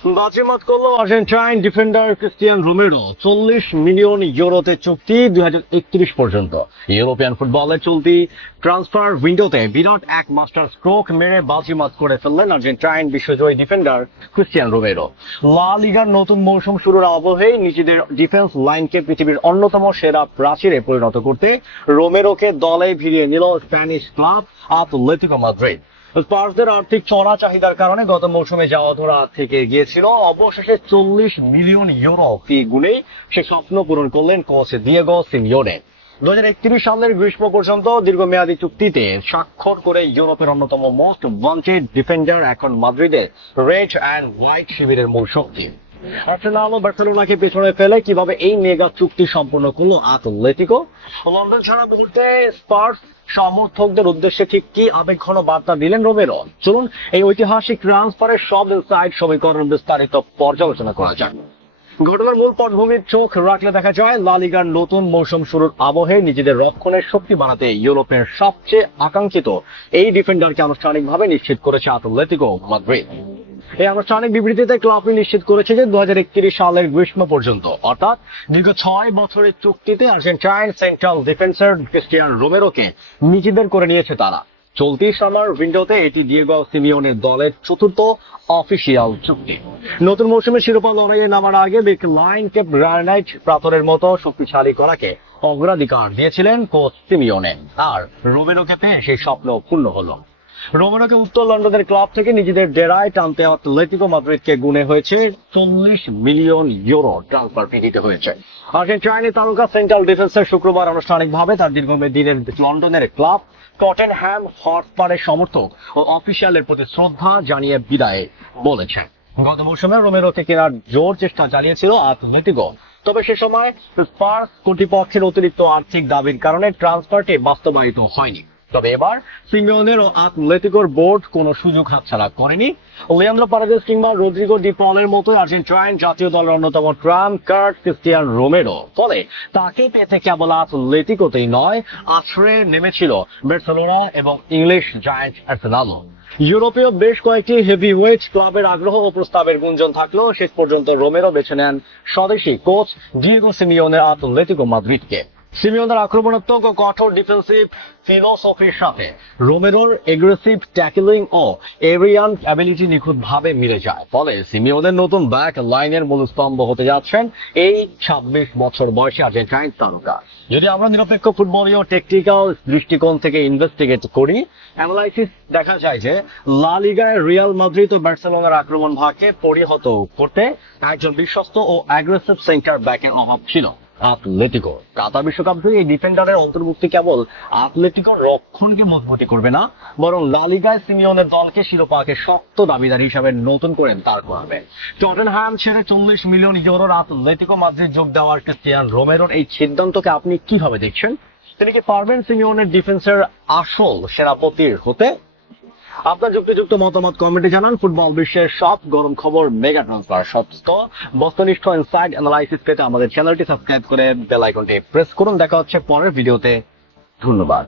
বাজিমাত করলো Argentine defender Cristian Romero. 40 million ইউরোতে চুক্তি 2031 পর্যন্ত। ইউরোপিয়ান ফুটবলের চলতি ট্রান্সফার উইন্ডোতে বিরাট এক মাস্টার স্ট্রোক মেরে বাজিমাত করে ফেললেন আর্জেন্টাইন বিশ্বজয়ী ডিফেন্ডার ক্রিস্টিয়ান রোমেরো। লা লিগার নতুন মৌসুম শুরুর আবহেই নিজেদের ডিফেন্স লাইনকে পৃথিবীর অন্যতম সেরা প্রাচীরে পরিণত করতে রোমেরোকে দলে ভিড়িয়ে নিল স্প্যানিশ ক্লাব আতলেতিকো মাদ্রিদ। স্পার্সদের আর্থিক চড়া চাহিদার কারণে গত মৌসুমে যাওয়া ধরা থেকে গিয়েছিল। অবশেষে 40 মিলিয়ন ইউরো ফি গুনে সে স্বপ্ন পূরণ করলেন কোচ দিয়েগো সিমিওনে। 2031 সালের গ্রীষ্ম পর্যন্ত দীর্ঘমেয়াদী চুক্তিতে স্বাক্ষর করে ইউরোপের অন্যতম মোস্ট ওয়ান্টেড ডিফেন্ডার এখন মাদ্রিদের রেড অ্যান্ড হোয়াইট শিবিরের মূল শক্তি। আর্সেনাল ও বার্সেলোনাকে পেছনে ফেলে কিভাবে এই মেগা চুক্তি সম্পন্ন করলো আতলেতিকো? লন্ডন ছাড়া মুহূর্তে স্পার্স সমর্থকদের উদ্দেশ্যে ঠিক কি আবেগঘন বার্তা দিলেন রোমেরো? চলুন এই ঐতিহাসিক ট্রান্সফারের সব ইনসাইড সমীকরণ বিস্তারিত পর্যালোচনা করা যাক। ঘটনার মূল পটভূমির চোখ রাখলে দেখা যায় লা লিগার নতুন মৌসুম শুরুর আবহে নিজেদের রক্ষণের শক্তি বাড়াতে ইউরোপের সবচেয়ে আকাঙ্ক্ষিত এই ডিফেন্ডারকে আনুষ্ঠানিকভাবে নিশ্চিত করেছে আতলেতিকো মাদ্রিদ। এই আনুষ্ঠানিক বিবৃতিতে ক্লাবটি নিশ্চিত করেছে যে 2031 সালের গ্রীষ্ম পর্যন্ত অর্থাৎ দীর্ঘ 6 বছরের চুক্তিতে আর্জেন্টাইন সেন্ট্রাল ডিফেন্সার ক্রিস্টিয়ান রোমেরোকে নিজেদের করে নিয়েছে তারা। চলতি সামার উইন্ডোতে এটি দিয়েগো সিমিওনের দলের চতুর্থ অফিসিয়াল চুক্তি। নতুন মৌসুমে শিরোপা লড়াইয়ে নামার আগে বিগ লাইনকে গ্রানাইট পাথরের মতো শক্তিশালী করাকে অগ্রাধিকার দিয়েছিলেন কোচ সিমিওনে, আর রোমেরোকে পেয়ে সেই স্বপ্ন পূর্ণ হলো। রোমেরোকে উত্তর লন্ডনের ক্লাব থেকে নিজেদের ডেরায় টানতে আতলেতিকো মাদ্রিদকে গুনে হয়েছে 40 মিলিয়ন ইউরো ট্রান্সফার ফি দিতে হয়েছে। আর্জেন্টাইনের তারকা সেন্ট্রাল ডিফেন্সের শুক্রবার আনুষ্ঠানিকভাবে তার দীর্ঘদিনের লন্ডনের ক্লাব টটেনহ্যাম হটস্পারের সমর্থক ও অফিসিয়ালের প্রতি শ্রদ্ধা জানিয়ে বিদায় বলেছেন। গত মৌসুমে রোমেরোকে কেনার জোর চেষ্টা চালিয়েছিল আতলেতিকো, তবে সে সময় স্পার্স কর্তৃপক্ষের অতিরিক্ত আর্থিক দাবির কারণে ট্রান্সফারটি বাস্তবায়িত হয়নি। তবে এবার সিমিওনের ও আতলেতিকোর বোর্ড কোনো সুযোগ হাতছাড়া করেনি। লিয়ান্দ্রো পারেদেস কিংবা রদ্রিগো ডি পলের মতো আর্জেন্টাইন জাতীয় দলের অন্যতম ট্রাম্প কার্ড ক্রিস্টিয়ান রোমেরো। ফলে তাকে পেতে কেবল আতলেতিকোতেই নয়, আছড়ে নেমেছিল বার্সেলোনা এবং ইংলিশ জায়ান্ট আর্সেনালও। ইউরোপীয় বেশ কয়েকটি হেভিওয়েট ক্লাবের আগ্রহ ও প্রস্তাবের গুঞ্জন থাকলেও শেষ পর্যন্ত রোমেরো বেছে নেন স্বদেশী কোচ ডিয়েগো সিমিওনের আতলেতিকো মাদ্রিদকে। সিমিওনের আক্রমণাত্মক ও কঠোর ডিফেন্সিভ ফিলোসফির সাথে রোমেরোর এগ্রেসিভ ট্যাকলিং ও এরিয়ান অ্যাবিলিটি নিখুঁতভাবে মিলে যায়। ফলে সিমিওনের নতুন ব্যাক লাইনের মূল স্তম্ভ হতে যাচ্ছেন এই 26 বছর বয়সী আর্জেন্টাইন তারকা। যদি আমরা নিরপেক্ষ ফুটবলীয় টেকটিক্যাল দৃষ্টিকোণ থেকে ইনভেস্টিগেট করি, অ্যানালাইসিস দেখা যায় যে লা লিগায় রিয়াল মাদ্রিদ ও বার্সেলোনার আক্রমণ ভাগকে পরিহত করতে একজন বিশ্বস্ত ও অ্যাগ্রেসিভ সেন্টার ব্যাকের অভাব ছিল আতলেতিকো। কাতার বিশ্বকাপ জয়ী এই ডিফেন্ডারের অন্তর্ভুক্তি কেবল আতলেতিকোর রক্ষণকে মজবুতি করবে না, বরং লা লিগায় সিমিওনের দলকে শিরোপাকে শক্ত দাবিদার হিসাবে নতুন করে দাঁড় করাবে। টটেনহ্যাম ছেড়ে 40 মিলিয়ন ইউরোর আতলেতিকো মাদ্রিদ যোগ দেওয়ার ক্রিস্টিয়ান রোমেরোর এই সিদ্ধান্তকে আপনি কিভাবে দেখছেন? তিনি কি পারবেন সিমিওনের ডিফেন্সের আসল সেনাপতির হতে? আপনার যুক্তিযুক্ত মতামত কমেন্টে জানান। ফুটবল বিশ্বের সব গরম খবর, মেগা ট্রান্সফার, সত্য বস্তুনিষ্ঠ ইনসাইড অ্যানালাইসিস পেতে আমাদের চ্যানেলটি সাবস্ক্রাইব করে বেল আইকনটি প্রেস করুন। দেখা হচ্ছে পরের ভিডিওতে। ধন্যবাদ।